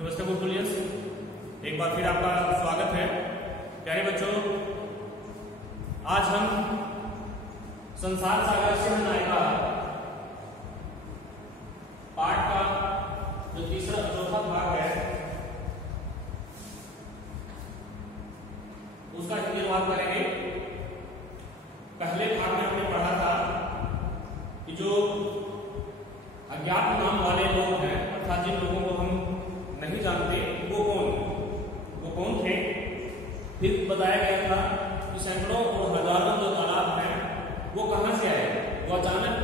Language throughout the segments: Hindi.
नमस्ते बुलबुलियंस, एक बार फिर आपका स्वागत है। प्यारे बच्चों, आज हम संसार सागर से नायिका पाठ का जो चौथा भाग है उसका हिंदी अनुवाद करेंगे। पहले भाग में हमने पढ़ा था कि जो अज्ञात नाम वाले लोग हैं, अर्थात जिन लोगों को हम नहीं जानते वो कौन थे। फिर बताया गया था कि सैकड़ों और हजारों जो तालाब हैं वो कहां से आए, वो अचानक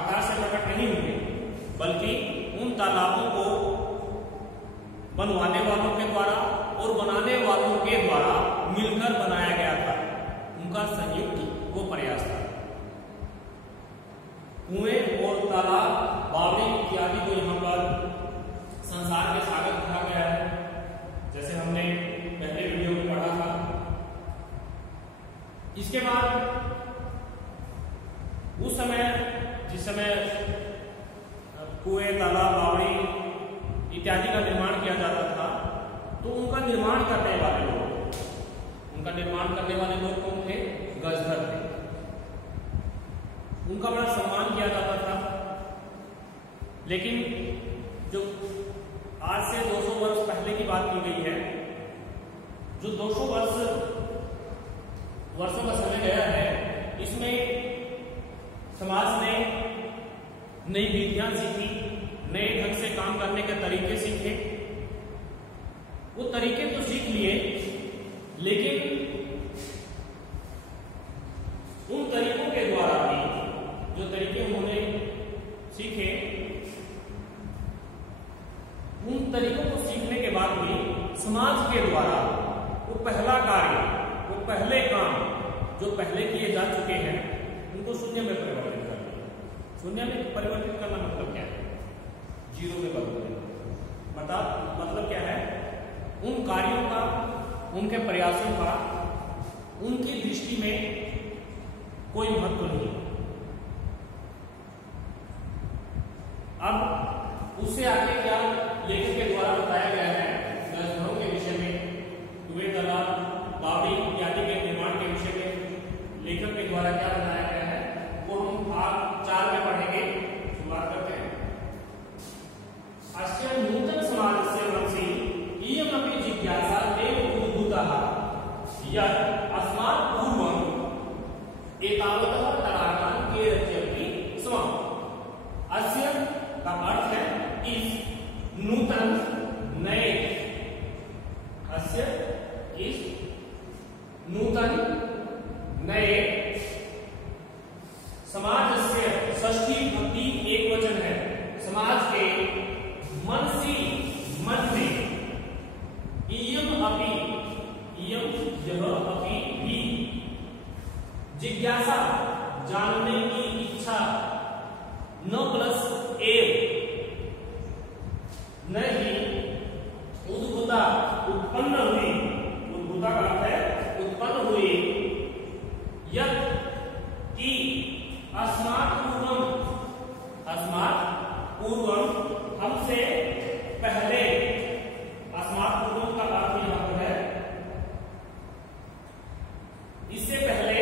आकाश से प्रकट नहीं हुए, बल्कि उन तालाबों को बनवाने वालों के द्वारा और बनाने वालों के द्वारा मिलकर बनाया गया था। उनका संयुक्त वो प्रयास था। कुएं और तालाब, बावड़ी इत्यादि को यहाँ पर संसार के सागर कहा गया है, जैसे हमने पहले वीडियो में पढ़ा था। इसके बाद उस समय जिस समय कुएं, तालाब, बावड़ी इत्यादि का निर्माण किया जाता था, तो उनका निर्माण करने वाले लोग कौन थे? गजधर थे। उनका बड़ा सम्मान किया जाता था। लेकिन जो आज से 200 वर्ष पहले की बात की गई है, जो 200 वर्षों का समय गया है, इसमें समाज ने नई विधियां सीखी, नए ढंग से काम करने के तरीके सीखे। वो तरीके तो सीख लिए, लेकिन उन तरीकों के द्वारा भी, जो तरीके उन्होंने सीखे, उन तरीकों को सीखने के बाद भी समाज के द्वारा वो पहला कार्य, वो पहले काम जो पहले किए जा चुके हैं, उनको शून्य में परिवर्तित कर दिया। शून्य में परिवर्तित करना मतलब क्या है? जीरो में बदल देना। मतलब क्या है? उन कार्यों का, उनके प्रयासों का उनकी दृष्टि में कोई महत्व नहीं। अब उससे आगे क्या लेखक के द्वारा बताया गया है गजधरों के विषय में, कुएं, तालाब, बावड़ी इत्यादि के निर्माण के विषय में लेखक के द्वारा क्या बताया गया है, वो हम भाग 4 में पढ़ेंगे। शुरुआत करते हैं। अस्य नूतन समाजस्य मनसि इयमपि जिज्ञासा एव उद्भूतः यत् अस्मात् पूर्वम् एतावतः तडागान् के रचयति स्म। अस्य का अर्थ है इस, नूतन, नए, अस्य इस, नूतन, नए, समाजस्य षष्ठी विभक्ति एक वचन है, समाज के, मनसी मन में, इयम अपि, इयम यह, अपि भी, जिज्ञासा जानने की इच्छा, न प्लस एव, नहीं, उद्भुता उत्पन्न हुई, उद्भुता का अर्थ है उत्पन्न हुई, यत् कि अस्मात् पूर्वम हमसे पहले, अस्मात् पूर्वम का अर्थ यहां पर है इससे पहले,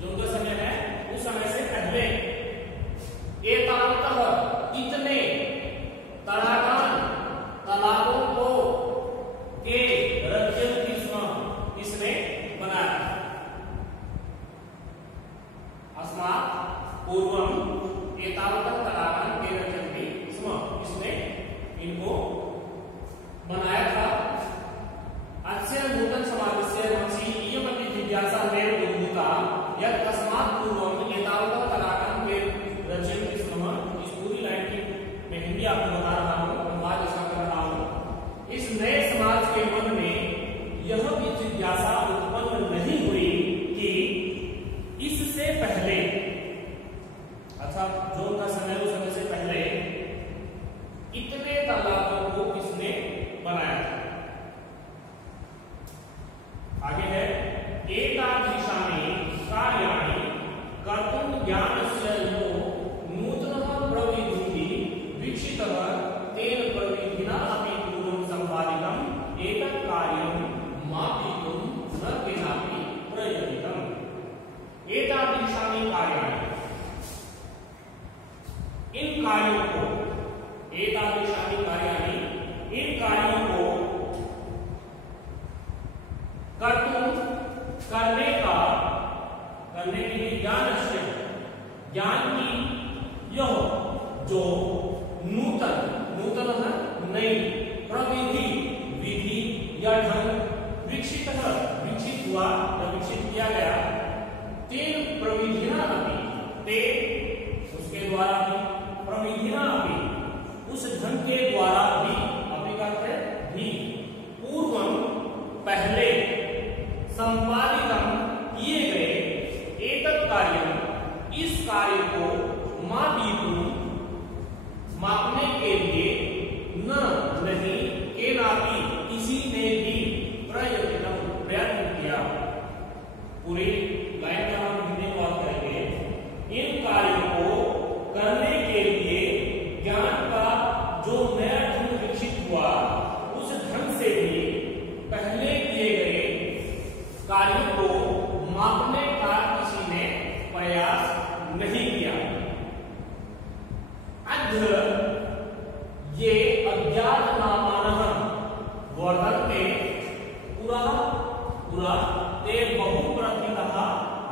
जो उनका समय है उस समय से पहले, एतावतः इतने, तडागान तालाबों को, के रचयति स्म इसने बनाया। अस्मात् पूर्वम एतावतः तडागान के रचयति स्म इसने इनको बनाया था। अस्य नूतन समाजस्य मनसि इयमपि जिज्ञासा एव उद्भूता यत् अस्मात् पूर्वम एतावतः तडागान के रचयति स्म। इस पूरी लाइन की मैं हिंदी आपको बता रहा हूं, अनुवाद इसका कर रहा हूं। इस नए समाज के मन में यह भी जिज्ञासा उत्पन्न नहीं हुई कि इससे पहले, अच्छा जो उनका समय, उस समय से पहले इतने तालाबों को किसने बनाया था। आगे है, एतादृशानि कार्याणि कर्तुं ज्ञानस्य यो नूतनः प्रविधिः वीक्षितः तेन प्रविधिना अपि कार्यों को, एतादृशानि कार्याणि, इन कार्यों को कर्तुं, करने के लिए ज्ञानस्य, ज्ञान की यह जो नूतन है नई प्रविधि, विधि या ढंग विकसित हुआ या विकसित किया गया, तेन प्रविधिना अपि, ते उसके द्वारा भी, प्रविधिना अपि उस ढंग के द्वारा भी, अपि करते भी, पूर्वम पहले, संपादितम किए गए, एतत् कार्यम इस कार्य को, मापयितुं मापने के लिए, न नहीं, केनापि किसी ने भी, प्रयत्न किया। पूरी लाइन का हम हिंदी में बात करेंगे। इन कार्यों को करने के लिए ज्ञान का जो नया ढंग विकसित हुआ, उस ढंग से भी पहले किए गए कार्यों को मापने का किसी ने प्रयास नहीं किया। अद्य ये अज्ञात नामानः वर्धन्ते पुरा ते बहुप्रथितः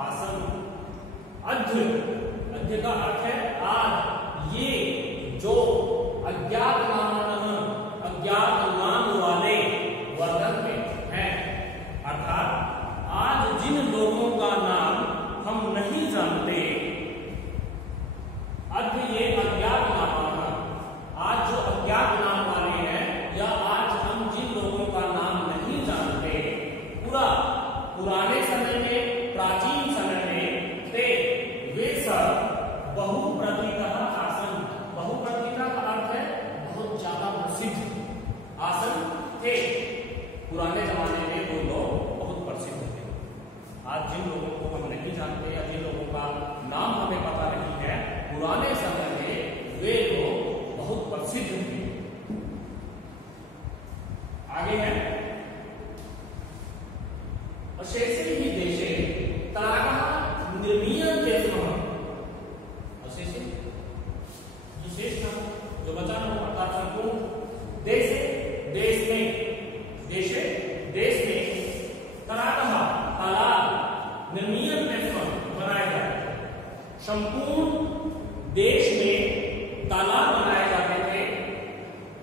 आसन्। अद्य का अर्थ है आज, ये जो अज्ञात नामानः, अज्ञात नाम वाले, वर्धन्ते हैं, अर्थात आज जिन लोगों का नाम हम नहीं जानते, अद्य ये अज्ञात नामानः, आज जो अज्ञात नाम वाले हैं, या आज हम जिन लोगों का नाम नहीं जानते, पुराने समय में, प्राचीन समय में, ते वे सब बहुप्रथितः आसन। बहुप्रथितः का अर्थ है बहुत ज्यादा प्रसिद्ध, आसन थे, पुराने जमाने में वो लोग बहुत प्रसिद्ध थे। आज जिन लोगों को हम नहीं जानते या जिन लोगों का नाम हमें पता नहीं है, पुराने समय में वे लोग बहुत प्रसिद्ध थे। आगे है, अशेषे ही देशे तडागः निर्मीयन्ते स्म। अशेषे जो शेष था, जो बचा था, अर्थात संपूर्ण देश में तडागः, तालाब, निर्मीयन्ते स्म, बनाए जाते, संपूर्ण देश में तालाब बनाए जाते थे।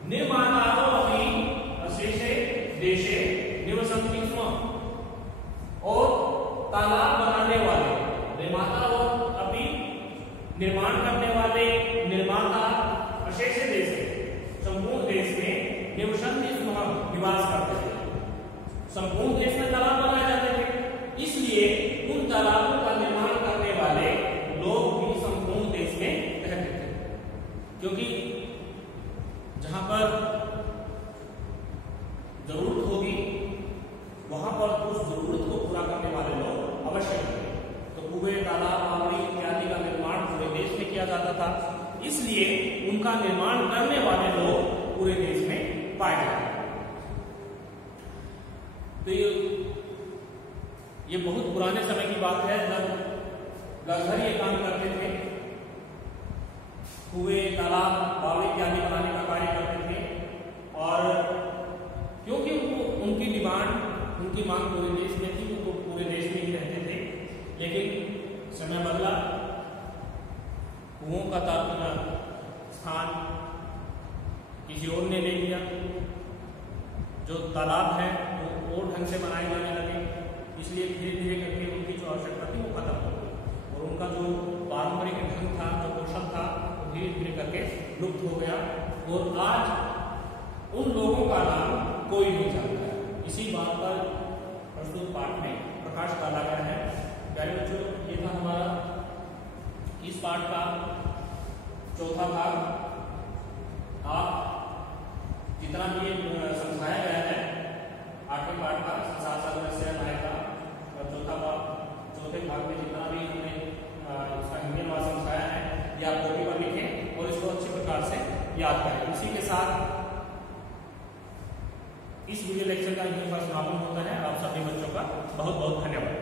निर्मातारो अपि अशेषे देशे निवसन्ति स्म, और तालाब बनाने वाले, निर्माता और अभी निर्माण करने वाले निर्माता अशेष देश, संपूर्ण देश में निवसन्ति स्म, निवास करते थे। संपूर्ण देश में तालाब बनाए जाते थे, इसलिए उन तालाबों का निर्माण करने वाले लोग भी संपूर्ण देश में रहते थे, क्योंकि जहां पर जरूरत होगी वहां पर उस जरूरत को पूरा करने वाले लोग अवश्य थे। तो कुएं, तालाब, बावड़ी इत्यादि का निर्माण पूरे देश में किया जाता था, इसलिए उनका निर्माण करने वाले लोग पूरे देश में पाए जाते थे। तो ये बहुत पुराने समय की बात है, जब लगभग ये काम करते थे, कुएं, तालाब, बावड़ी इत्यादि बनाने का कार्य करते थे। और क्योंकि उनकी डिमांड, उनकी मांग पूरे देश में थी, वो पूरे देश में ही रहते थे। लेकिन समय बदला, कुओं का स्थान किसी और ने ले लिया, जो तालाब है वो और ढंग से बनाए जाने लगे, इसलिए धीरे धीरे करके उनकी जो आवश्यकता थी वो खत्म हो गई, और उनका जो पारंपरिक ढंग था, जो कौशल था, वो धीरे धीरे करके लुप्त हो गया। और आज उन लोगों का नाम कोई नहीं जानता है। इसी बात पर प्रस्तुत पाठ में प्रकाश डाला गया है। प्यारे बच्चों, ये था हमारा इस पाठ का चौथा भाग। आप जितना भी समझाया गया है आठवें पाठ का, और चौथे भाग में जितना भी हमने इसका हिंदी अनुवाद समझाया है, ये आप कॉपी पर लिखें और इसको अच्छे प्रकार से याद करें। इसी के साथ इस वीडियो लेक्चर का यहीं पर समापन होता है। आप सभी बच्चों का बहुत बहुत धन्यवाद।